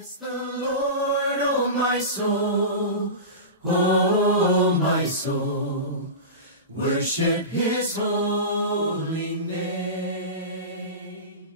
Bless the Lord, oh my soul, worship his holy name.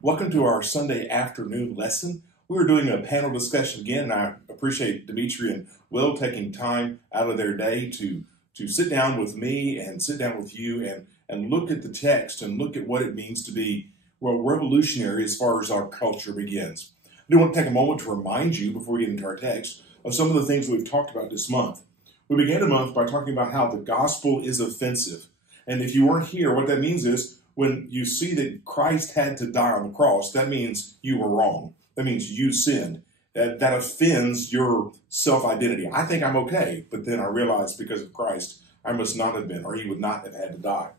Welcome to our Sunday afternoon lesson. We're doing a panel discussion again, and I appreciate Dimitri and Will taking time out of their day to sit down with me and sit down with you and look at the text and look at what it means to be, well, revolutionary as far as our culture begins. I do want to take a moment to remind you, before we get into our text, of some of the things we've talked about this month. We began the month by talking about how the gospel is offensive. And if you weren't here, what that means is when you see that Christ had to die on the cross, that means you were wrong. That means you sinned. That offends your self-identity. I think I'm okay, but then I realized because of Christ, I must not have been, or he would not have had to die.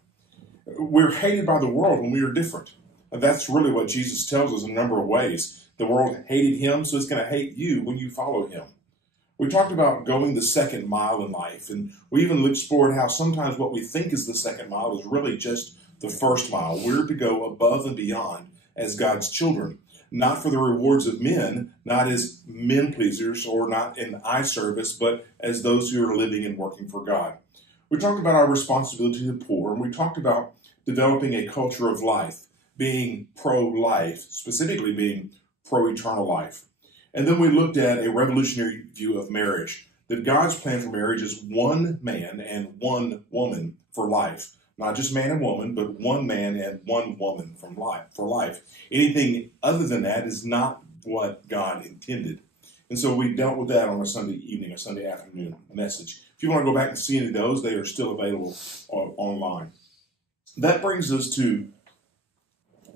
We're hated by the world when we are different. And that's really what Jesus tells us in a number of ways. The world hated him, so it's going to hate you when you follow him. We talked about going the second mile in life, and we even explored how sometimes what we think is the second mile is really just the first mile. We're to go above and beyond as God's children, not for the rewards of men, not as men pleasers or not in eye service, but as those who are living and working for God. We talked about our responsibility to the poor, and we talked about developing a culture of life, being pro-life, specifically being pro-eternal life. And then we looked at a revolutionary view of marriage, that God's plan for marriage is one man and one woman for life. Not just man and woman, but one man and one woman for life. Anything other than that is not what God intended. And so we dealt with that on a Sunday evening, a Sunday afternoon message. If you want to go back and see any of those, they are still available online. That brings us to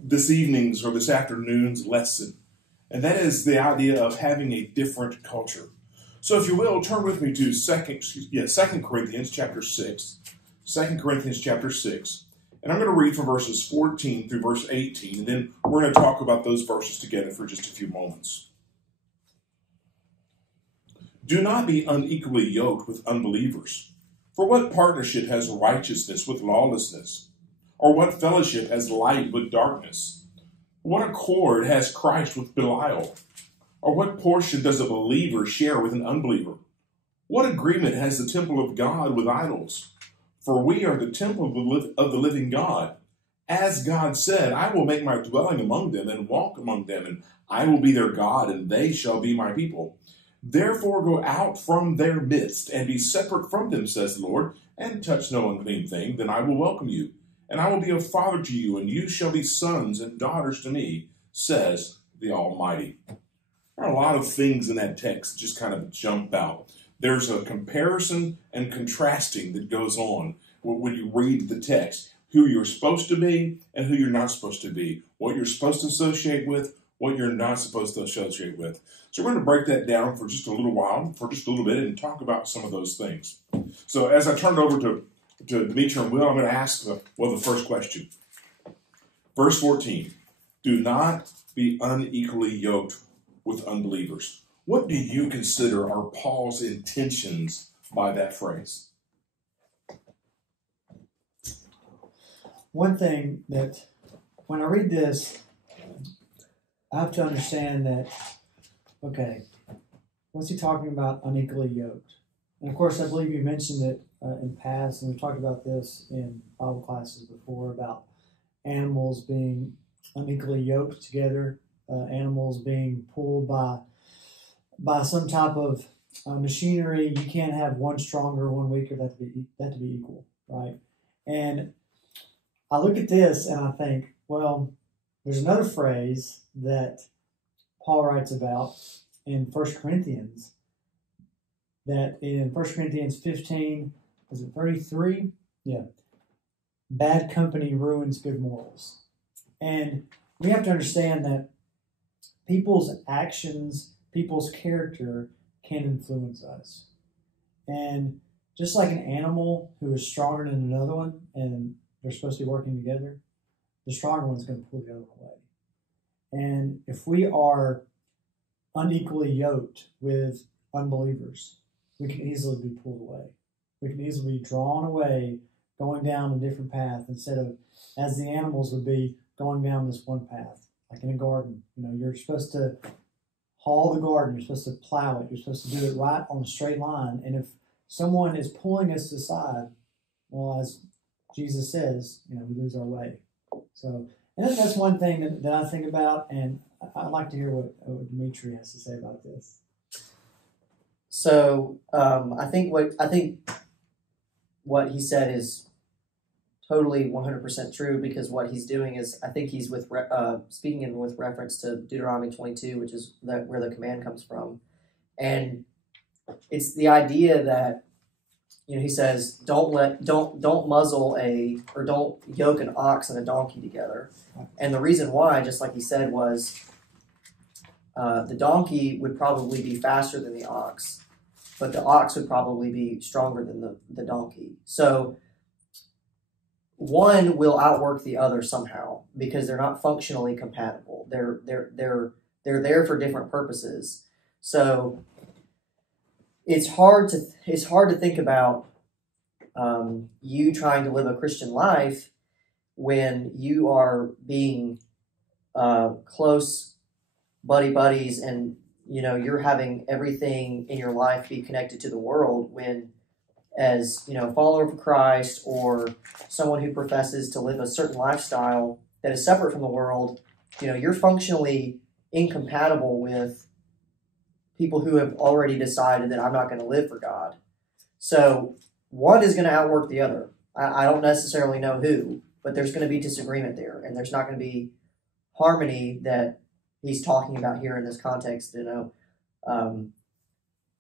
this evening's or this afternoon's lesson. And that is the idea of having a different culture. So if you will, turn with me to 2 Corinthians chapter 6. 2 Corinthians chapter 6. And I'm going to read from verses 14 through verse 18, and then we're going to talk about those verses together for just a few moments. Do not be unequally yoked with unbelievers. For what partnership has righteousness with lawlessness? Or what fellowship has light with darkness? What accord has Christ with Belial? Or what portion does a believer share with an unbeliever? What agreement has the temple of God with idols? For we are the temple of the living God. As God said, I will make my dwelling among them and walk among them, and I will be their God, and they shall be my people. Therefore go out from their midst, and be separate from them, says the Lord, and touch no unclean thing, then I will welcome you. And I will be a father to you, and you shall be sons and daughters to me, says the Almighty. There are a lot of things in that text that just kind of jump out. There's a comparison and contrasting that goes on when you read the text. Who you're supposed to be and who you're not supposed to be. What you're supposed to associate with, what you're not supposed to associate with. So we're going to break that down for just a little while, for just a little bit, and talk about some of those things. So as I turn it over to Dimitri and Will, I'm going to ask the first question. Verse 14, do not be unequally yoked with unbelievers. What do you consider are Paul's intentions by that phrase? One thing that when I read this, I have to understand that, okay, what's he talking about unequally yoked? And of course, I believe you mentioned it in past, and we've talked about this in Bible classes before about animals being unequally yoked together, animals being pulled by some type of machinery. You can't have one stronger, one weaker. That to be equal, right? And I look at this and I think, well, there's another phrase that Paul writes about in 1 Corinthians. That in 1 Corinthians 15, is it 33? Yeah. Bad company ruins good morals. And we have to understand that people's actions, people's character can influence us. And just like an animal who is stronger than another one, and they're supposed to be working together, the stronger one's going to pull the other one away. And if we are unequally yoked with unbelievers, we can easily be pulled away. We can easily be drawn away, going down a different path instead of, as the animals would be, going down this one path. like in a garden. You're supposed to haul the garden. You're supposed to plow it. You're supposed to do it right on a straight line. And if someone is pulling us aside, well, as Jesus says, we lose our way. So, and that's one thing that I think about, and I'd like to hear what Dimitri has to say about this. So, I think what he said is totally 100% true, because what he's doing is, I think he's speaking with reference to Deuteronomy 22, which is where the command comes from, and it's the idea that he says don't muzzle or don't yoke an ox and a donkey together, and the reason why, just like he said, was the donkey would probably be faster than the ox, but the ox would probably be stronger than the donkey. So one will outwork the other somehow, because they're not functionally compatible. They're there for different purposes. So it's hard to think about you trying to live a Christian life when you are being close buddies, and you're having everything in your life be connected to the world, when, as a follower of Christ or someone who professes to live a certain lifestyle that is separate from the world, you're functionally incompatible with people who have already decided that I'm not going to live for God. So one is going to outwork the other. I don't necessarily know who, but there's going to be disagreement there, and there's not going to be harmony that he's talking about here in this context.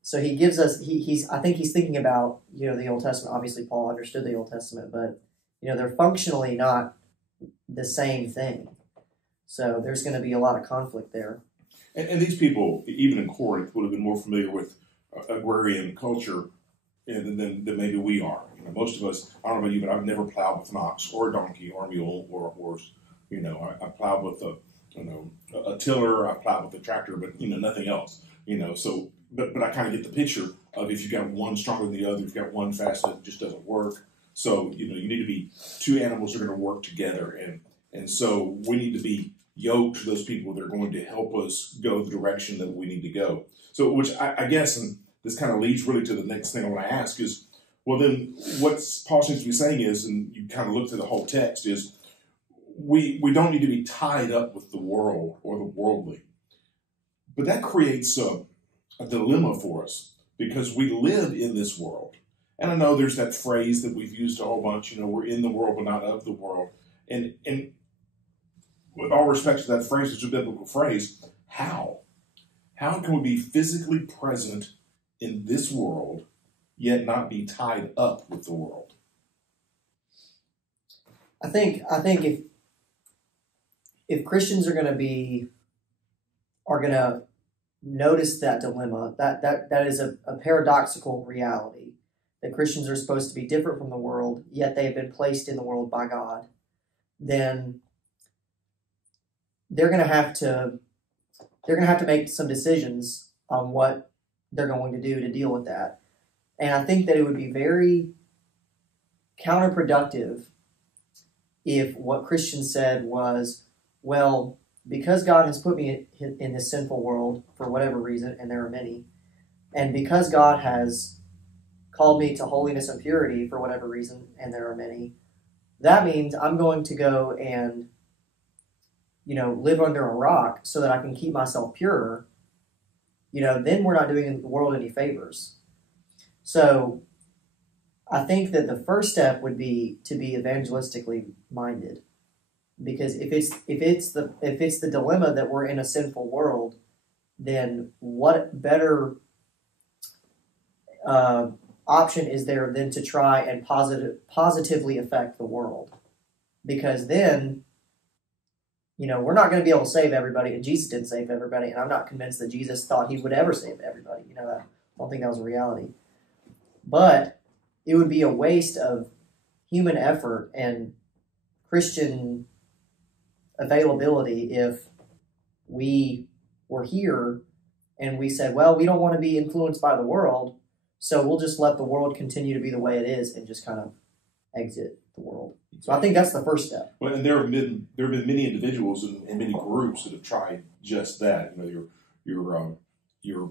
So he gives us, I think he's thinking about, the Old Testament. Obviously, Paul understood the Old Testament, but, they're functionally not the same thing. So there's going to be a lot of conflict there. And these people, even in Corinth, would have been more familiar with agrarian culture than maybe we are. Most of us, I don't know about you, but I've never plowed with an ox or a donkey or a mule or a horse. I plowed with a tiller, I plowed with a tractor, but nothing else. So but I kind of get the picture of, if you've got one stronger than the other, if you've got one faster, it just doesn't work. So you need to be two animals that are going to work together, and so we need to be yoked to those people that are going to help us go the direction that we need to go. So, which I guess, and this kind of leads really to the next thing I want to ask is, well, then what Paul seems to be saying is, and you kind of look through the whole text, is we don't need to be tied up with the world or the worldly. But that creates a dilemma for us, because we live in this world. And I know there's that phrase that we've used a whole bunch, we're in the world but not of the world. And with all respect to that phrase, it's a biblical phrase. How can we be physically present in this world yet not be tied up with the world? I think if Christians are going to notice that dilemma, that is a paradoxical reality, that Christians are supposed to be different from the world, yet they have been placed in the world by God, then they're going to have to make some decisions on what they're going to do to deal with that. And I think that it would be very counterproductive if what Christians said was, well, because God has put me in this sinful world for whatever reason, and there are many, and because God has called me to holiness and purity for whatever reason, and there are many, that means I'm going to go and live under a rock so that I can keep myself pure. Then we're not doing the world any favors. So I think that the first step would be to be evangelistically minded, because if it's the dilemma that we're in a sinful world, then what better option is there than to try and positively affect the world? Because then, we're not going to be able to save everybody, and Jesus didn't save everybody, and I'm not convinced that Jesus thought he would ever save everybody. I don't think that was a reality. But it would be a waste of human effort and Christian availability if we were here and we said, well, we don't want to be influenced by the world, so we'll just let the world continue to be the way it is and just kind of exit the world. So I think that's the first step. Well, and there have been many individuals and many groups that have tried just that. You know, your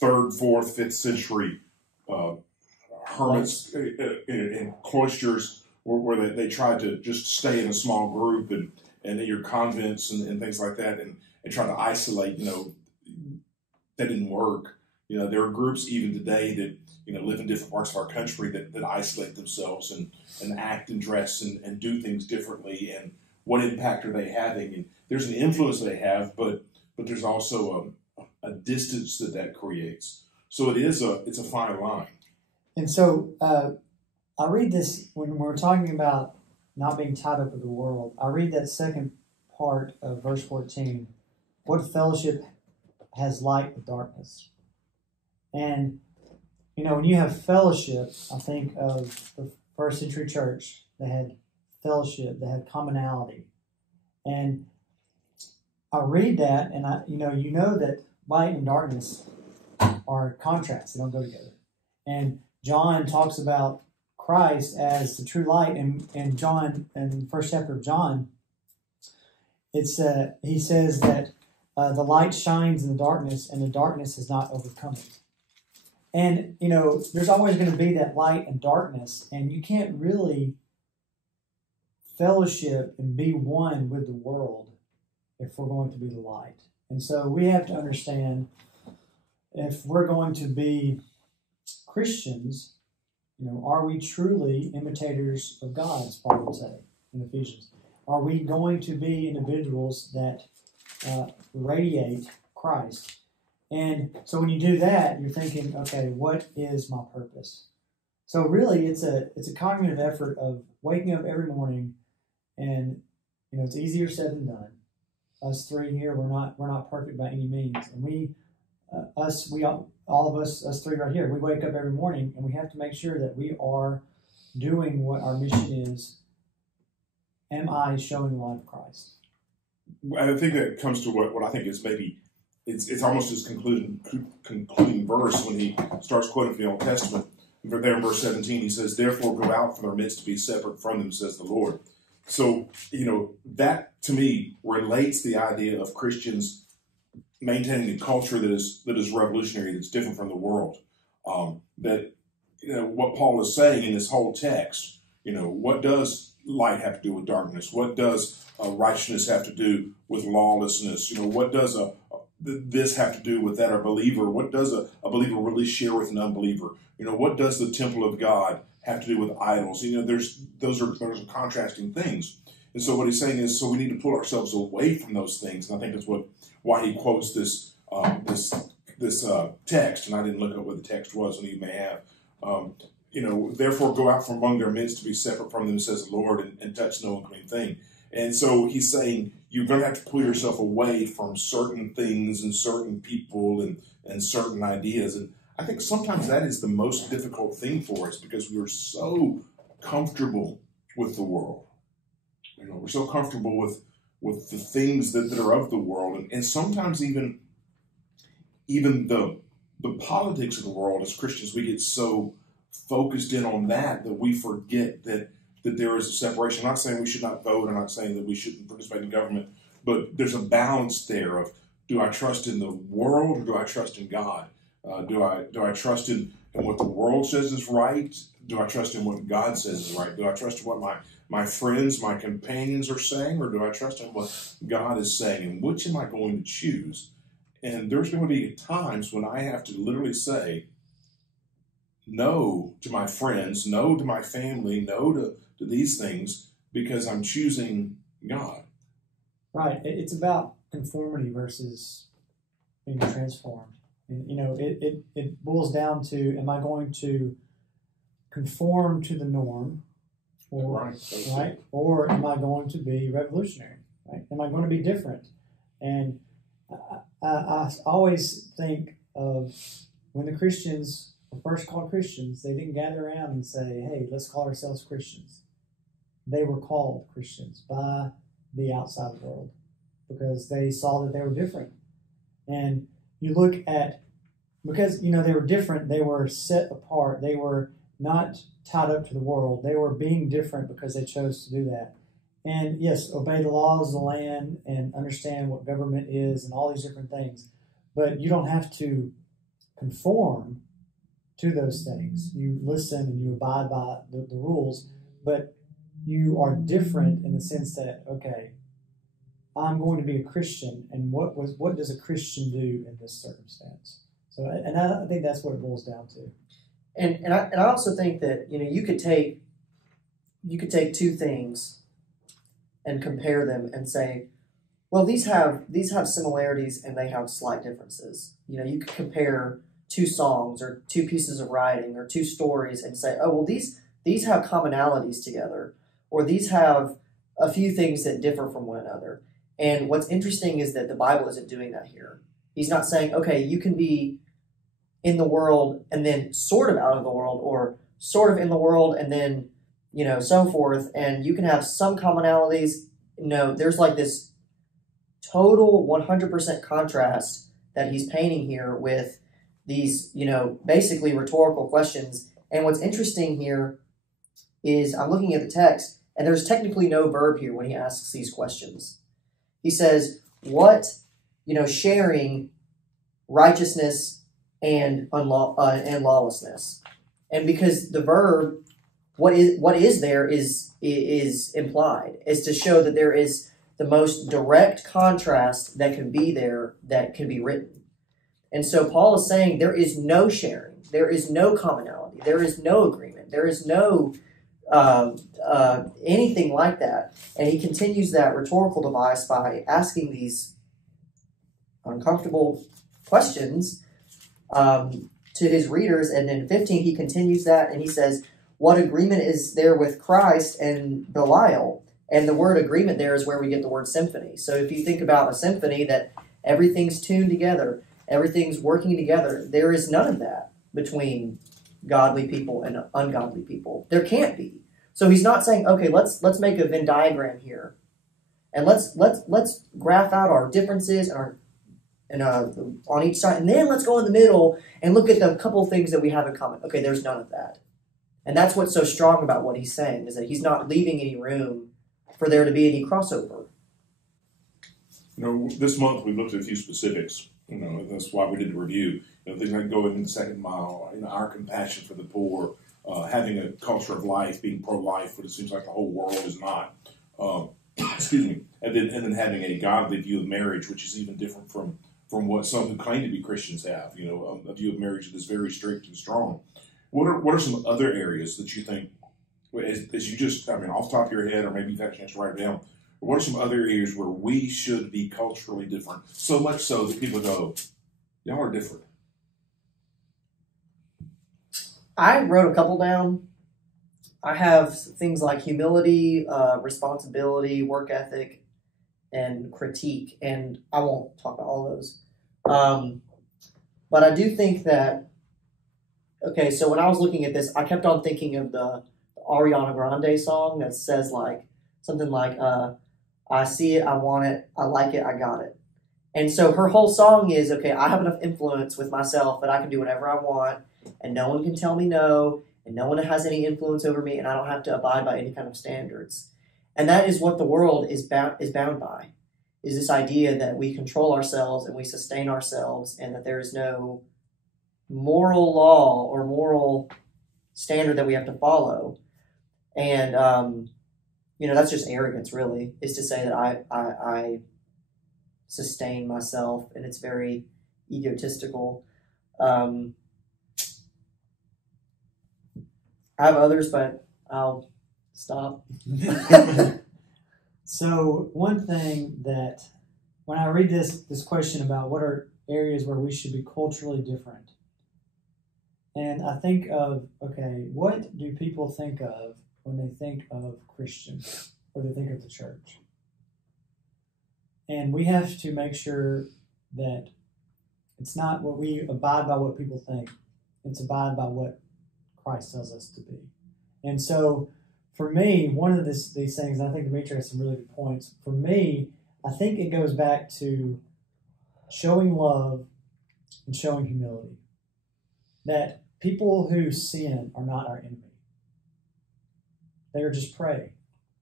third, fourth, fifth century hermits in cloisters where they tried to just stay in a small group and your convents and things like that and try to isolate. You know, that didn't work. You know, there are groups even today that, you know, live in different parts of our country that isolate themselves and act and dress and do things differently. And what impact are they having? And there's an influence they have, but there's also a distance that creates. So it's a fine line. And so I read this when we're talking about not being tied up with the world. I read that second part of verse 14. What fellowship has light with darkness? And, you know, when you have fellowship, I think of the first century church. They had fellowship, they had commonality. And I read that, and you know that light and darkness are contrasts. They don't go together. And John talks about Christ as the true light. And John, in the first chapter of John, he says that the light shines in the darkness, and the darkness has not overcome it. And, you know, there's always going to be that light and darkness, and you can't really fellowship and be one with the world if we're going to be the light. And so we have to understand, if we're going to be Christians, you know, are we truly imitators of God, as Paul would say in Ephesians? Are we going to be individuals that radiate Christ? And so when you do that, you're thinking, okay, what is my purpose? So really, it's a cognitive effort of waking up every morning, and you know, it's easier said than done. Us three here, we're not perfect by any means, and all of us three right here, we wake up every morning, and we have to make sure that we are doing what our mission is. Am I showing the light of Christ? And I think that comes to what I think is maybe it's almost his concluding verse when he starts quoting from the Old Testament. There in verse 17, he says, "Therefore go out from their midst to be separate from them, says the Lord." So, you know, that to me relates the idea of Christians maintaining a culture that is revolutionary, that's different from the world. That, you know, what Paul is saying in this whole text, you know, what does light have to do with darkness? What does righteousness have to do with lawlessness? You know, what does this have to do with that? A believer, what does a believer really share with an unbeliever? You know, what does the temple of God have to do with idols? You know, those are contrasting things. And so what he's saying is, so we need to pull ourselves away from those things. And I think that's why he quotes this text. And I didn't look up what the text was, and you may have. You know, therefore go out from among their midst to be separate from them, says the Lord, and touch no unclean thing. And so he's saying you're going to have to pull yourself away from certain things and certain people and certain ideas. And I think sometimes that is the most difficult thing for us, because we're so comfortable with the world. You know, we're so comfortable with the things that are of the world. And sometimes even the politics of the world, as Christians, we get so focused in on that we forget that there is a separation. I'm not saying we should not vote. I'm not saying that we shouldn't participate in government. But there's a balance there of, do I trust in the world or do I trust in God? Do I trust in what the world says is right? Do I trust in what God says is right? Do I trust in what my friends, my companions are saying, or do I trust in what God is saying? And which am I going to choose? And there's going to be times when I have to literally say no to my friends, no to my family, no to these things, because I'm choosing God. Right. It's about conformity versus being transformed. And, you know, it boils down to, am I going to conform to the norm, or right, or am I going to be revolutionary? Right? Am I going to be different? And I always think of when the Christians were first called Christians, they didn't gather around and say, "Hey, let's call ourselves Christians." They were called Christians by the outside world because they saw that they were different. And you look at, because, you know, they were different, they were set apart. They were not tied up to the world. They were being different because they chose to do that. And yes, obey the laws of the land and understand what government is and all these different things. But you don't have to conform to those things. You listen and you abide by the rules, but you are different in the sense that, okay, I'm going to be a Christian, and what does a Christian do in this circumstance? So, and I think that's what it boils down to. And I also think that you could take two things and compare them and say, well, these have similarities and they have slight differences. You could compare two songs or two pieces of writing or two stories and say, oh, well, these have commonalities together, or these have a few things that differ from one another. And what's interesting is that the Bible isn't doing that here. He's not saying, okay, you can be in the world and then sort of out of the world, or sort of in the world and then, so forth, and you can have some commonalities. No, there's like this total 100% contrast that he's painting here with these, basically rhetorical questions. And what's interesting here is I'm looking at the text, and there's technically no verb here when he asks these questions. He says, what, sharing righteousness and lawlessness. And because the verb, what is there is implied, is to show that there is the most direct contrast that can be there, that can be written. And so Paul is saying there is no sharing, there is no commonality, there is no agreement, there is no anything like that. And he continues that rhetorical device by asking these uncomfortable questions to his readers. And in 15, he continues that and he says, what agreement is there with Christ and Belial? And the word agreement there is where we get the word symphony. So if you think about a symphony, that everything's tuned together, everything's working together, there is none of that between godly people and ungodly people. There can't be. So he's not saying, okay, let's make a Venn diagram here, and let's graph out our differences and on each side, and then let's go in the middle and look at the couple things that we have in common. Okay, there's none of that. And that's what's so strong about what he's saying, is that he's not leaving any room for there to be any crossover. This month we looked at a few specifics. And that's why we did the review. Things like going in the second mile, our compassion for the poor, having a culture of life, being pro-life, but it seems like the whole world is not. Excuse me. And then having a godly view of marriage, which is even different from what some who claim to be Christians have. A view of marriage that is very strict and strong. What are some other areas that you think, as you just, off the top of your head, or maybe you've had a chance to write it down, what are some other areas where we should be culturally different? So much so that people go, y'all are different. I wrote a couple down. I have things like humility, responsibility, work ethic, and critique. And I won't talk about all those. But I do think that, okay, so when I was looking at this, I kept on thinking of the Ariana Grande song that says something like, I see it, I want it, I like it, I got it. And so her whole song is, okay, I have enough influence with myself that I can do whatever I want, and no one can tell me no, and no one has any influence over me, and I don't have to abide by any kind of standards. And that is what the world is bound by, is this idea that we control ourselves and we sustain ourselves, and that there is no moral law or moral standard that we have to follow. And, that's just arrogance, really, is to say that I sustain myself, and it's very egotistical. I have others, but I'll stop. So one thing that, when I read this question about what are areas where we should be culturally different, and I think of, okay, what do people think of when they think of Christians or they think of the church? And we have to make sure that it's not what we abide by what people think. It's abide by what Christ tells us to be. And so for me, one of these things, and I think Dimitri has some really good points. For me, I think it goes back to showing love and showing humility. That people who sin are not our enemy. They are just prey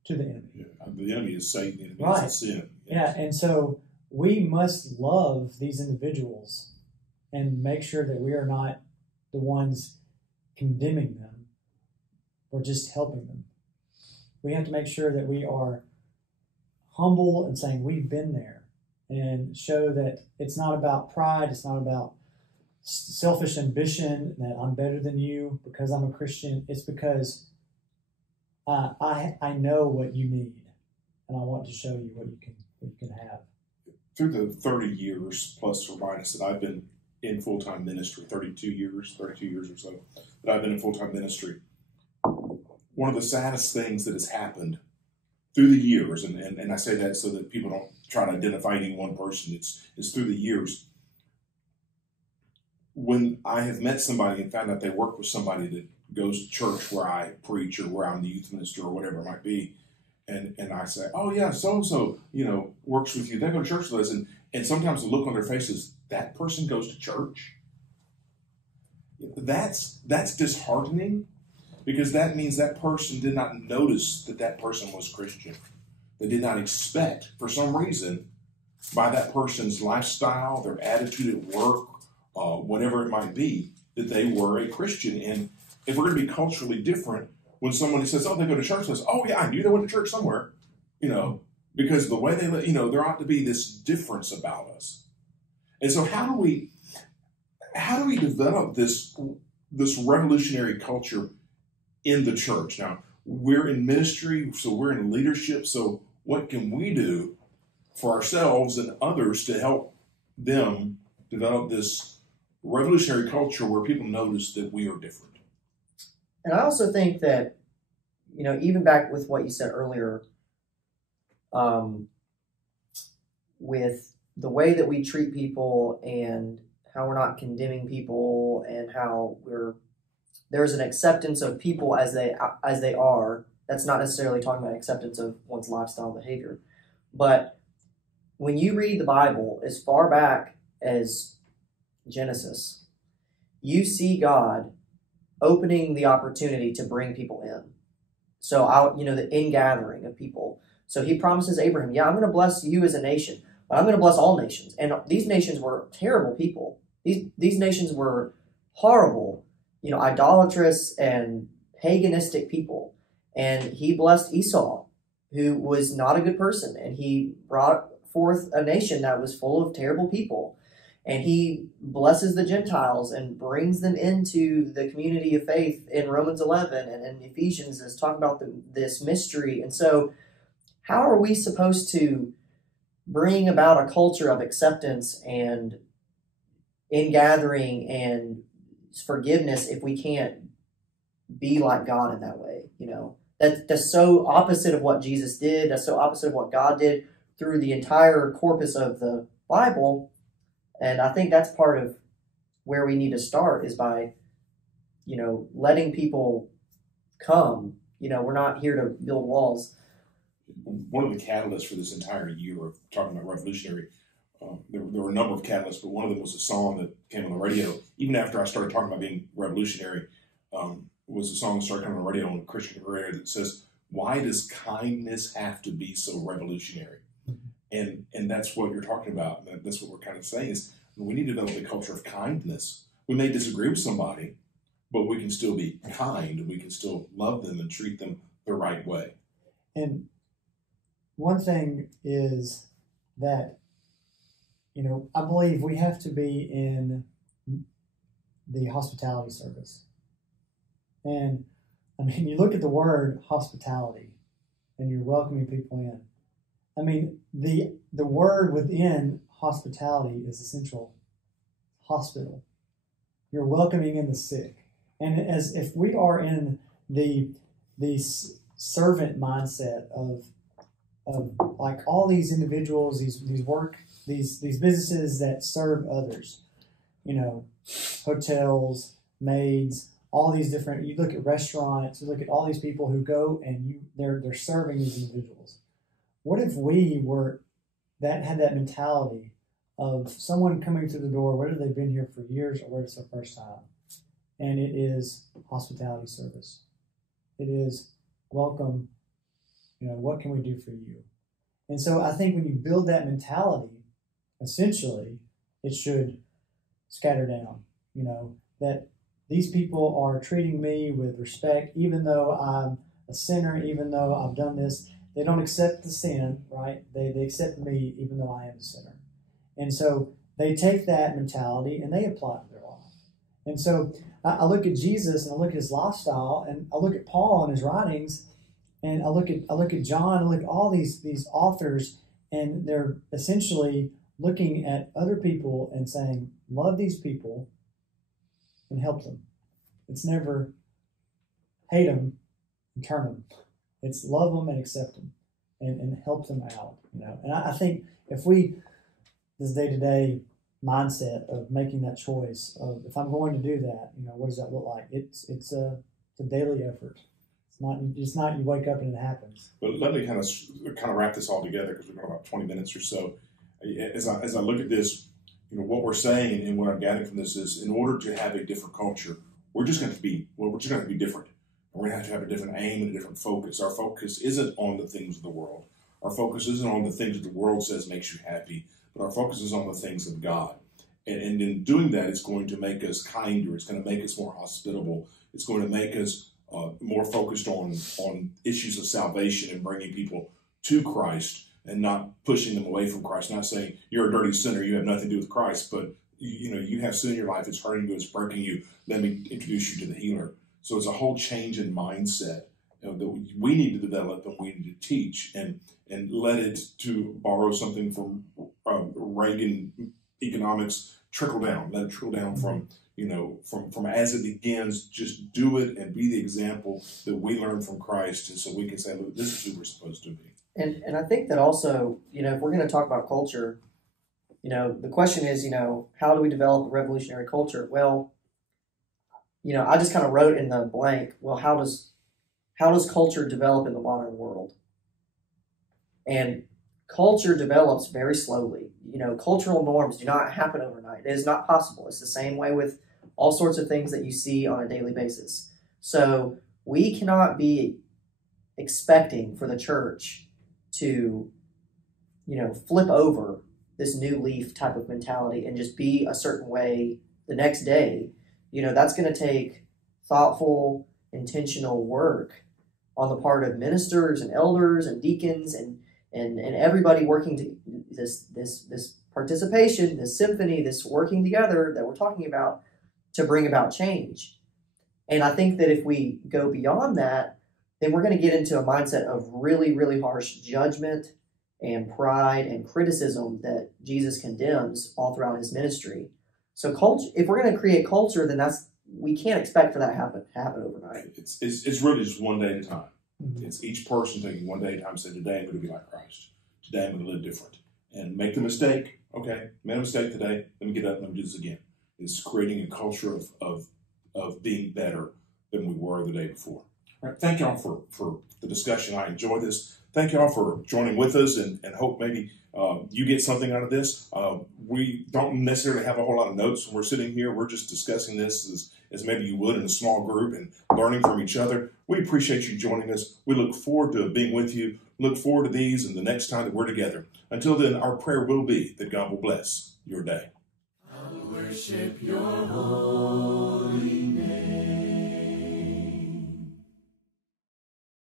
to the enemy. Yeah. The enemy is Satan. The enemy Right. is sin. Yeah, and so we must love these individuals and make sure that we are not the ones condemning them or just helping them. We have to make sure that we are humble and saying we've been there, and show that it's not about pride, it's not about selfish ambition that I'm better than you because I'm a Christian. It's because I know what you need, and I want to show you what you can have. Through the 30 years plus or minus that I've been in full-time ministry, 32 years or so that I've been in full-time ministry, one of the saddest things that has happened through the years, and I say that so that people don't try to identify any one person, it's through the years. When I have met somebody and found out they work with somebody that goes to church where I preach or where I'm the youth minister or whatever it might be, and I say, oh yeah, so-and-so, works with you, they go to church with us, and sometimes the look on their face is, that person goes to church? That's disheartening, because that means that person did not notice that person was Christian. They did not expect, for some reason, by that person's lifestyle, their attitude at work, whatever it might be, that they were a Christian. And if we're going to be culturally different, when somebody says, oh, they go to church, says, oh yeah, I knew they went to church somewhere, because the way they live, there ought to be this difference about us. And so how do we develop this revolutionary culture in the church? Now, we're in ministry, so we're in leadership, so what can we do for ourselves and others to help them develop this revolutionary culture where people notice that we are different? And I also think that, even back with what you said earlier, with the way that we treat people and how we're not condemning people and how there's an acceptance of people as they are. That's not necessarily talking about acceptance of one's lifestyle and behavior. But when you read the Bible as far back as Genesis, you see God opening the opportunity to bring people in. So the ingathering of people. So he promises Abraham, yeah, I'm going to bless you as a nation, but I'm going to bless all nations. And these nations were terrible people. These nations were horrible, idolatrous and paganistic people. And he blessed Esau, who was not a good person. And he brought forth a nation that was full of terrible people. And he blesses the Gentiles and brings them into the community of faith in Romans 11 and in Ephesians is talking about this mystery. And so how are we supposed to bring about a culture of acceptance and ingathering and forgiveness if we can't be like God in that way? That's so opposite of what Jesus did. That's so opposite of what God did through the entire corpus of the Bible. And I think that's part of where we need to start is by, letting people come. We're not here to build walls. One of the catalysts for this entire year of talking about revolutionary, there were a number of catalysts, but one of them was a song that came on the radio. Even after I started talking about being revolutionary, was a song that started coming on the radio on Christian radio that says, why does kindness have to be so revolutionary? And that's what you're talking about. That's what we're kind of saying is we need to develop a culture of kindness. We may disagree with somebody, but we can still be kind. We can still love them and treat them the right way. And one thing is that, I believe we have to be in the hospitality service. And you look at the word hospitality and you're welcoming people in. The word within hospitality is essential. Hospital. You're welcoming in the sick. And as if we are in the servant mindset of like all these individuals, these businesses that serve others, hotels, maids, all these different, you look at restaurants, you look at all these people who go and they're serving these individuals. What if we had that mentality of someone coming through the door, whether they've been here for years or whether it's their first time, and it is hospitality service. It is welcome. What can we do for you? And so I think when you build that mentality, essentially, it should scatter down. That these people are treating me with respect, even though I'm a sinner, even though I've done this. They don't accept the sin, right? They accept me even though I am a sinner. And so they take that mentality and they apply it to their life. And so I look at Jesus and I look at his lifestyle and I look at Paul and his writings and I look at John, I look at all these authors, and they're essentially looking at other people and saying, love these people and help them. It's never hate them and turn them. It's love them and accept them and help them out. And I think if we, this day-to-day mindset of making that choice of if I'm going to do that, what does that look like? It's a daily effort. It's not you wake up and it happens. But let me kind of wrap this all together, because we've got about 20 minutes or so. As I look at this, what we're saying and what I'm gathering from this is, in order to have a different culture, we're just going to be different. We're going to have a different aim and a different focus. Our focus isn't on the things of the world. Our focus isn't on the things that the world says makes you happy, but our focus is on the things of God. And in doing that, it's going to make us kinder. It's going to make us more hospitable. It's going to make us more focused on issues of salvation and bringing people to Christ and not pushing them away from Christ. Not saying you're a dirty sinner, you have nothing to do with Christ, but you have sin in your life. It's hurting you, it's breaking you. Let me introduce you to the healer. So it's a whole change in mindset that we need to develop and we need to teach and let it, to borrow something from Reagan economics, trickle down. Let it trickle down from as it begins. Just do it and be the example that we learn from Christ, and so we can say, look, this is who we're supposed to be. And I think that also, if we're going to talk about culture, the question is, how do we develop a revolutionary culture? Well, I just kind of wrote in the blank, well, how does culture develop in the modern world? And culture develops very slowly. Cultural norms do not happen overnight. It is not possible. It's the same way with all sorts of things that you see on a daily basis. So we cannot be expecting for the church to, flip over this new leaf type of mentality and just be a certain way the next day. That's going to take thoughtful, intentional work on the part of ministers and elders and deacons and everybody working to this participation, this symphony, this working together that we're talking about to bring about change. And I think that if we go beyond that, then we're going to get into a mindset of really, really harsh judgment and pride and criticism that Jesus condemns all throughout his ministry. So culture, if we're going to create culture, then we can't expect for that to happen overnight. It's really just one day at a time. Mm-hmm. It's each person taking one day at a time, say, today I'm going to be like Christ. Today I'm going to live different. And make the mistake. Okay, made a mistake today. Let me get up and let me do this again. It's creating a culture of being better than we were the day before. All right, thank y'all for the discussion. I enjoyed this. Thank y'all for joining with us, and hope maybe you get something out of this. We don't necessarily have a whole lot of notes when we're sitting here. We're just discussing this as maybe you would in a small group and learning from each other. We appreciate you joining us. We look forward to being with you. Look forward to these and the next time that we're together. Until then, our prayer will be that God will bless your day. I'll worship your holy